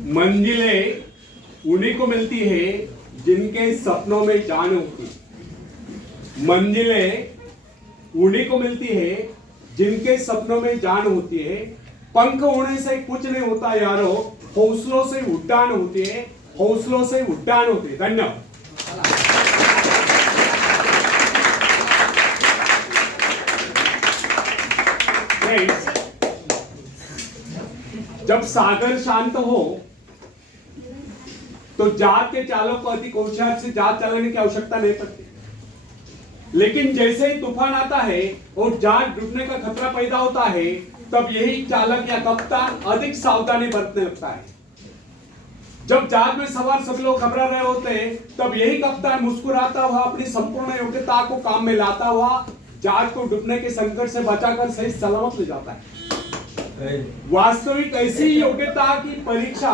मंजिलें उन्हीं को मिलती है जिनके सपनों में जान होती है। मंजिलें उन्हीं को मिलती है जिनके सपनों में जान होती है। पंख होने से कुछ नहीं होता यारो, हौसलों से उड़ान होती है, हौसलों से उड़ान होती है। धन्यवाद। जब सागर शांत हो तो जहाज के चालक को अधिक होशियार से जहाज चलाने की आवश्यकता नहीं पड़ती, लेकिन जैसे ही तूफान आता है और जहाज डूबने का खतरा पैदा होता है तब यही चालक या कप्तान अधिक सावधानी बरतने लगता है। जब जहाज में सवार सभी लोग घबरा रहे होते हैं तब यही कप्तान मुस्कुराता हुआ अपनी संपूर्ण योग्यता को काम में लाता हुआ जहाज को डूबने के संकट से बचाकर सही सलामत ले जाता है। वास्तविक ऐसी योग्यता की परीक्षा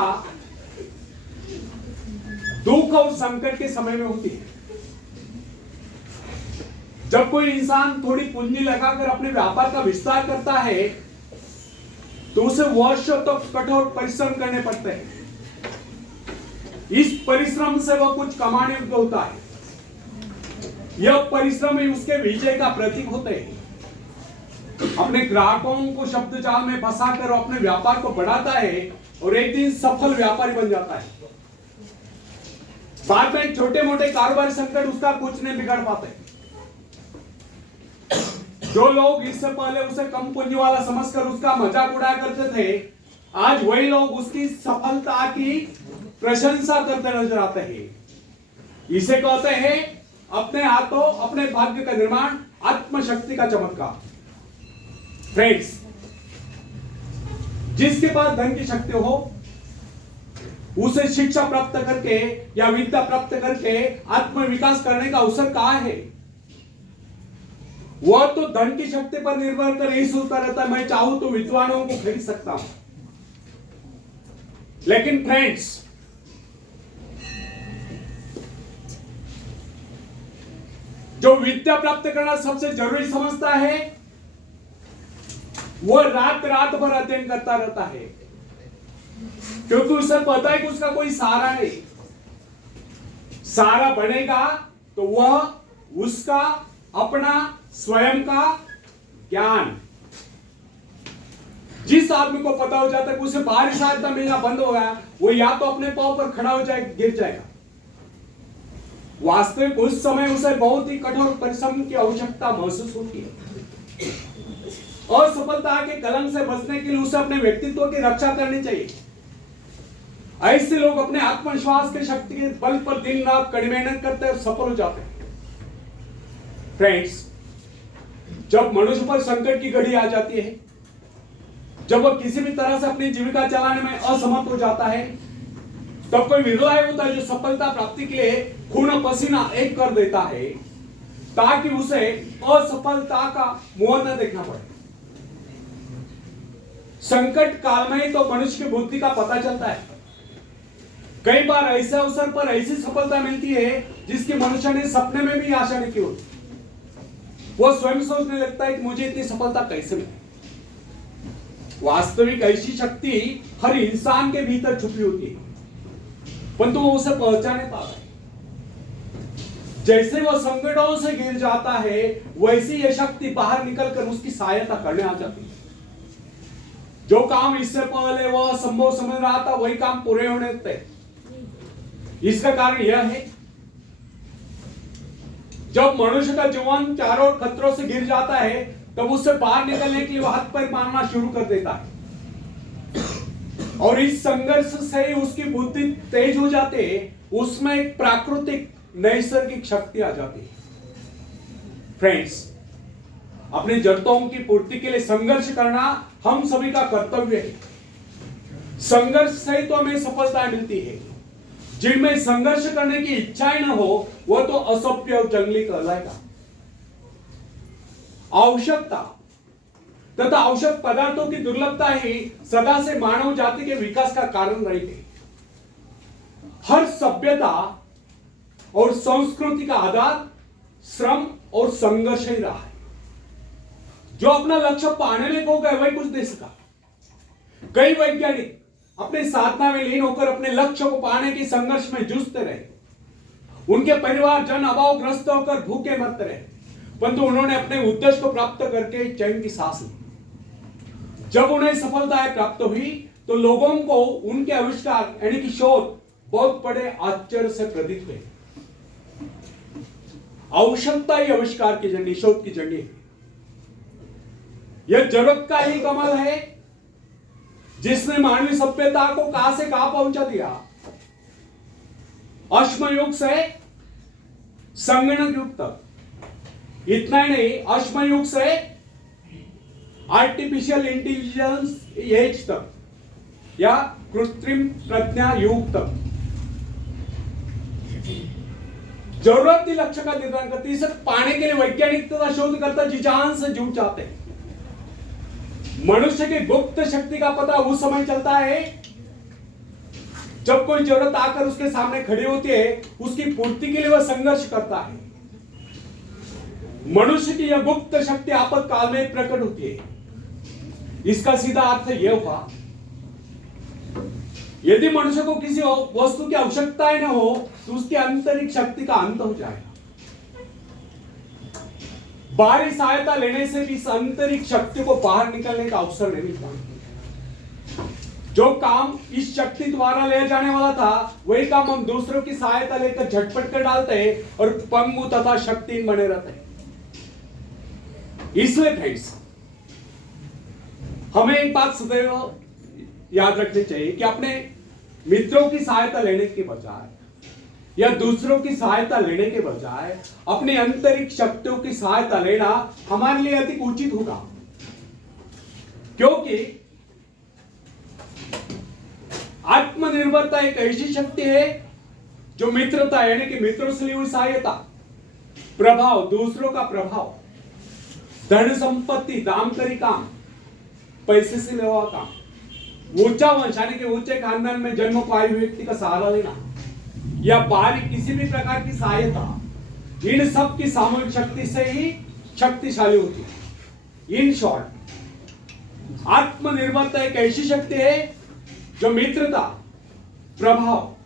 दुख और संकट के समय में होती है। जब कोई इंसान थोड़ी पूंजी लगाकर अपने व्यापार का विस्तार करता है तो उसे वर्षों तक कठोर परिश्रम करने पड़ते हैं। इस परिश्रम से वह कुछ कमाने योग्य होता है। यह परिश्रम ही उसके विजय का प्रतीक होते हैं। अपने ग्राहकों को शब्द जाल में फंसाकर अपने व्यापार को बढ़ाता है और एक दिन सफल व्यापारी बन जाता है। बाद में छोटे मोटे कारोबारी संकट उसका कुछ नहीं बिगाड़ पाते। जो लोग इससे पहले उसे कम पूंजी वाला समझकर उसका मजाक उड़ाया करते थे, आज वही लोग उसकी सफलता की प्रशंसा करते नजर आते हैं। इसे कहते हैं अपने हाथों अपने भाग्य का निर्माण, आत्मशक्ति का चमत्कार। फ्रेंड्स, जिसके पास धन की शक्ति हो उसे शिक्षा प्राप्त करके या विद्या प्राप्त करके आत्मविकास करने का अवसर कहां है? वह तो धन की शक्ति पर निर्भर कर यही सोचता रहता है, मैं चाहूं तो विद्वानों को खरीद सकता हूं। लेकिन फ्रेंड्स, जो विद्या प्राप्त करना सबसे जरूरी समझता है वह रात रात भर अध्ययन करता रहता है, क्योंकि उसे पता है कि उसका कोई सहारा नहीं। सहारा बनेगा तो वह उसका अपना स्वयं का ज्ञान। जिस आदमी को पता हो जाता है कि उसे बाहरी सहायता मिलना बंद हो गया, वो या तो अपने पांव पर खड़ा हो जाए, गिर जाएगा। वास्तविक उस समय उसे बहुत ही कठोर परिश्रम की आवश्यकता महसूस होती है। असफलता के कलंक से बचने के लिए उसे अपने व्यक्तित्व की रक्षा करनी चाहिए। ऐसे लोग अपने आत्मविश्वास की शक्ति के बल पर दिन रात कड़ी मेहनत करते और सफल हो जाते हैं। फ्रेंड्स, जब मनुष्य पर संकट की घड़ी आ जाती है, जब वह किसी भी तरह से अपनी जीविका चलाने में असमर्थ हो जाता है, तब कोई विरला होता है जो सफलता प्राप्ति के लिए खून पसीना एक कर देता है ताकि उसे असफलता का मुंह न देखना पड़े। संकट काल में तो मनुष्य की बुद्धि का पता चलता है। कई बार ऐसे अवसर पर ऐसी सफलता मिलती है जिसकी मनुष्य ने सपने में भी आशा नहीं की होती। वो स्वयं सोचने लगता है कि मुझे इतनी सफलता कैसे मिली। वास्तविक ऐसी शक्ति हर इंसान के भीतर छुपी होती है, परंतु वो उसे पहचान नहीं पा रहा है। जैसे वह संकटों से गिर जाता है वैसी यह शक्ति बाहर निकलकर उसकी सहायता करने आ जाती है। जो काम इससे पहले वह संभव समझ रहा था वही काम पूरे होने लगते हैं। इसका कारण यह है, जब मनुष्य का जीवन चारों खतरों से घिर जाता है तब उससे बाहर निकलने के लिए वह हाथ पैर मारना शुरू कर देता है और इस संघर्ष से उसकी बुद्धि तेज हो जाती है। उसमें एक प्राकृतिक नैसर्गिक शक्ति आ जाती है। फ्रेंड्स, अपनी जरूरतों की पूर्ति के लिए संघर्ष करना हम सभी का कर्तव्य है। संघर्ष से ही तो हमें सफलता मिलती है। जिनमें संघर्ष करने की इच्छाएं न हो वह तो असभ्य और जंगली कहलाएगा। आवश्यकता तथा आवश्यक पदार्थों की दुर्लभता ही सदा से मानव जाति के विकास का कारण रही है। हर सभ्यता और संस्कृति का आधार श्रम और संघर्ष ही रहा है। जो अपना लक्ष्य पाने में खो गए वही कुछ दे सका। कई वैज्ञानिक अपने साधना में लीन होकर अपने लक्ष्य को पाने के संघर्ष में जूझते रहे। उनके परिवार जन अभावग्रस्त होकर भूखे मरते रहे, परंतु उन्होंने अपने उद्देश्य को प्राप्त करके चैन की सांस ली। जब उन्हें सफलताएं प्राप्त हुई तो लोगों को उनके आविष्कार यानी कि शोध बहुत बड़े आश्चर्य से प्रतीत हुए। आवश्यकता ही आविष्कार की जंगी, शोध की जंगी है। यह जरूरत का ही कमाल है जिसने मानवीय सभ्यता को कहां से कहां पहुंचा दिया। अश्म युग से संगणक युग तक, इतना ही नहीं, अश्म युग से आर्टिफिशियल इंटेलिजेंस एज तक या कृत्रिम प्रज्ञा युग तक जरूरत ही लक्ष्य का निर्धारण करती है। सिर्फ पाने के लिए वैज्ञानिक तथा शोधकर्ता जी जान से जुट जाते हैं। मनुष्य की गुप्त शक्ति का पता उस समय चलता है जब कोई जरूरत आकर उसके सामने खड़ी होती है, उसकी पूर्ति के लिए वह संघर्ष करता है। मनुष्य की यह गुप्त शक्ति आपातकाल में प्रकट होती है। इसका सीधा अर्थ यह हुआ, यदि मनुष्य को किसी वस्तु की आवश्यकता ही न हो तो उसकी आंतरिक शक्ति का अंत हो जाएगा। बाहरी सहायता लेने से भी इस आंतरिक शक्ति को बाहर निकलने का अवसर नहीं मिलता। जो काम इस शक्ति द्वारा ले जाने वाला था वही काम हम दूसरों की सहायता लेकर झटपट कर डालते हैं और पंगु तथा शक्तिहीन बने रहते हैं। इसलिए फ्रेंड्स, हमें एक बात सदैव याद रखनी चाहिए कि अपने मित्रों की सहायता लेने के बजाय या दूसरों की सहायता लेने के बजाय अपने आंतरिक शक्तियों की सहायता लेना हमारे लिए अधिक उचित होगा। क्योंकि आत्मनिर्भरता एक ऐसी शक्ति है जो मित्रता यानी कि मित्रों से ली हुई सहायता, प्रभाव, दूसरों का प्रभाव, धन संपत्ति, दामकरी काम, पैसे से लेवा काम, ऊंचा वंश यानी कि ऊंचे खानदान में जन्म पाए हुए व्यक्ति का सहारा लेना या बाहरी किसी भी प्रकार की सहायता, इन सब की सामूहिक शक्ति से ही शक्तिशाली होती है। इन शॉर्ट, आत्मनिर्भरता एक ऐसी शक्ति है जो मित्रता, प्रभाव,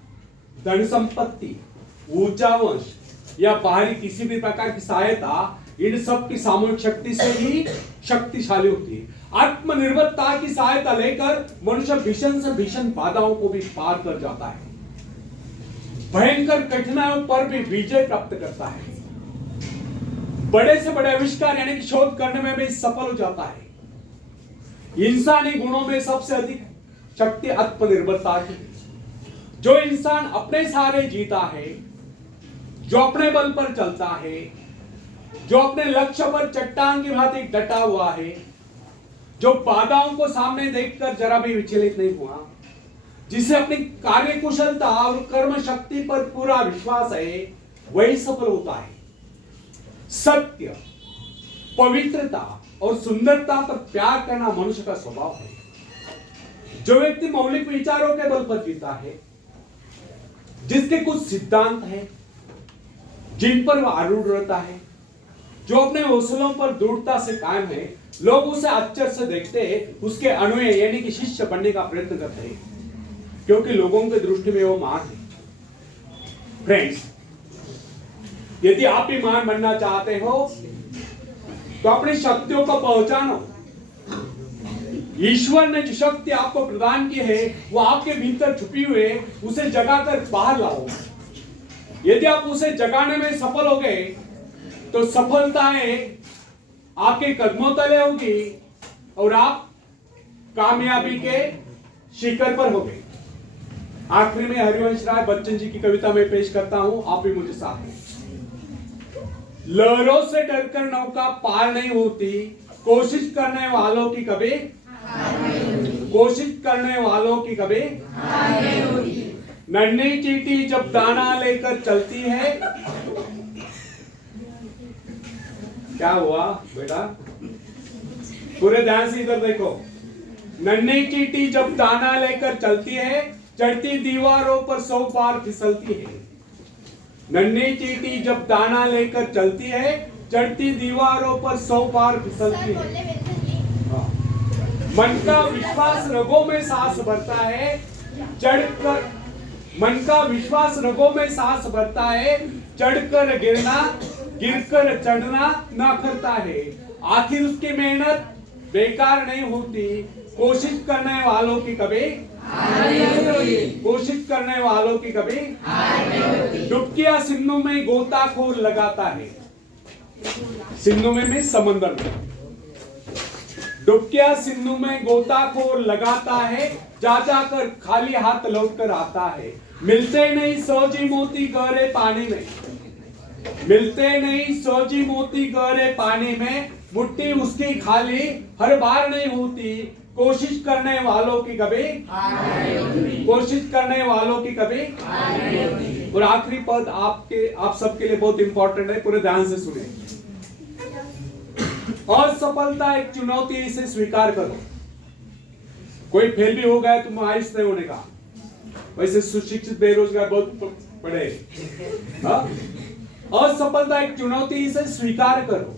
धन संपत्ति, ऊंचा वंश या बाहरी किसी भी प्रकार की सहायता, इन सब की सामूहिक शक्ति से ही शक्तिशाली होती है। आत्मनिर्भरता की सहायता लेकर मनुष्य भीषण से भीषण बाधाओं को भी पार कर जाता है, भयंकर कठिनाइयों पर भी विजय प्राप्त करता है, बड़े से बड़े आविष्कार यानी कि शोध करने में भी सफल हो जाता है। इंसानी गुणों में सबसे अधिक शक्ति आत्मनिर्भरता की। जो इंसान अपने सहारे जीता है, जो अपने बल पर चलता है, जो अपने लक्ष्य पर चट्टान की भांति डटा हुआ है, जो बाधाओं को सामने देखकर जरा भी विचलित नहीं हुआ, जिसे अपनी कार्य कुशलता और कर्म शक्ति पर पूरा विश्वास है, वही सफल होता है। सत्य, पवित्रता और सुंदरता पर प्यार करना मनुष्य का स्वभाव है। जो व्यक्ति मौलिक विचारों के बल पर जीता है, जिसके कुछ सिद्धांत हैं जिन पर वह आरूढ़ रहता है, जो अपने हौसलों पर दृढ़ता से कायम है, लोग उसे आश्चर्य से देखते हैं, उसके अनुयायी यानी कि शिष्य बनने का प्रयत्न करते हैं, क्योंकि लोगों की दृष्टि में वो महान है। फ्रेंड्स, यदि आप भी महान बनना चाहते हो तो अपनी शक्तियों को पहचानो। ईश्वर ने जो शक्ति आपको प्रदान की है वो आपके भीतर छुपी हुई है, उसे जगाकर बाहर लाओ। यदि आप उसे जगाने में सफल हो गए तो सफलताएं आपके कदमों तले होगी और आप कामयाबी के शिखर पर होंगे। आखिरी में हरिवंश राय बच्चन जी की कविता में पेश करता हूं, आप भी मुझे साथ में। लहरों से डरकर नौका पार नहीं होती, कोशिश करने वालों की कभी नन्ही चींटी जब दाना लेकर चलती है। क्या हुआ बेटा, पूरे ध्यान से इधर देखो। नन्ही चींटी जब दाना लेकर चलती है, चढ़ती दीवारों पर 100 बार फिसलती है। नन्ही चींटी जब दाना लेकर चलती है, चढ़ती दीवारों पर 100 बार फिसलती है। मन का विश्वास रगों में सांस भरता है, चढ़कर मन का विश्वास रगों में सांस भरता है, चढ़कर गिरना गिरकर चढ़ना ना करता है। आखिर उसकी मेहनत बेकार नहीं होती, कोशिश करने वालों की कभी कोशिश करने वालों की कभी डुबकिया सिंधु में गोताखोर लगाता है। सिंधु में समंदर में डुबकिया सिंधु में गोताखोर लगाता है, जा जाकर खाली हाथ लौट कर आता है। मिलते नहीं सोजी मोती गहरे पानी में, मिलते नहीं सोजी मोती गहरे पानी में, मुट्ठी उसकी खाली हर बार नहीं होती, कोशिश करने वालों की कभी कोशिश करने वालों की कभी। और आखिरी पद आप सबके लिए बहुत इंपॉर्टेंट है, पूरे ध्यान से सुने। असफलता एक चुनौती, इसे स्वीकार करो। कोई फेल भी हो गया तो मायूस नहीं होने का। वैसे सुशिक्षित बेरोजगार बहुत पड़े। असफलता एक चुनौती, इसे स्वीकार करो।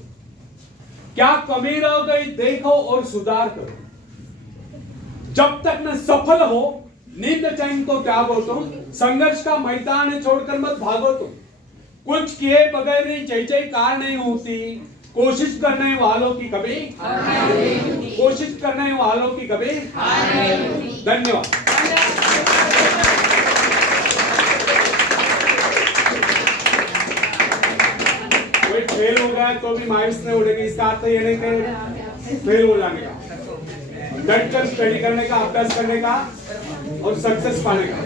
क्या कमी रह गई देखो और सुधार करो। जब तक न सफल हो नींद चैन को त्यागो तुम, संघर्ष का मैदान छोड़कर मत भागो तुम। कुछ किए बगैर ही जय जयकार नहीं होती, कोशिश करने वालों की कभी कोशिश करने वालों की कभी। धन्यवाद। कोई फेल हो गया तो भी मायूस नहीं उड़ेगी, इसका अर्थ ये नहीं कि फेल हो जाने का। डटकर स्टडी करने का, अभ्यास करने का और सक्सेस पाने का।